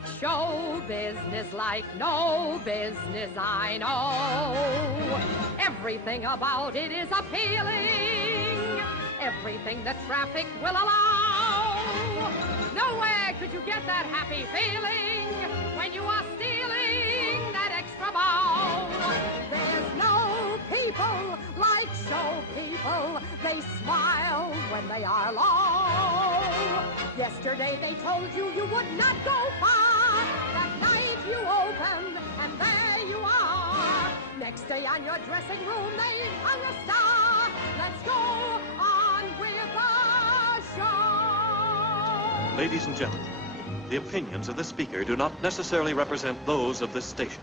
like show business like no business I know. Everything about it is appealing, everything the traffic will allow. Nowhere could you get that happy feeling when you are stealing that extra bow. There's no people like show people. They smile when they are low. Yesterday they told you you would not go far. That night you opened and there you are. Next day on your dressing room they hung a star. Let's go on with the show. Ladies and gentlemen, the opinions of the speaker do not necessarily represent those of this station.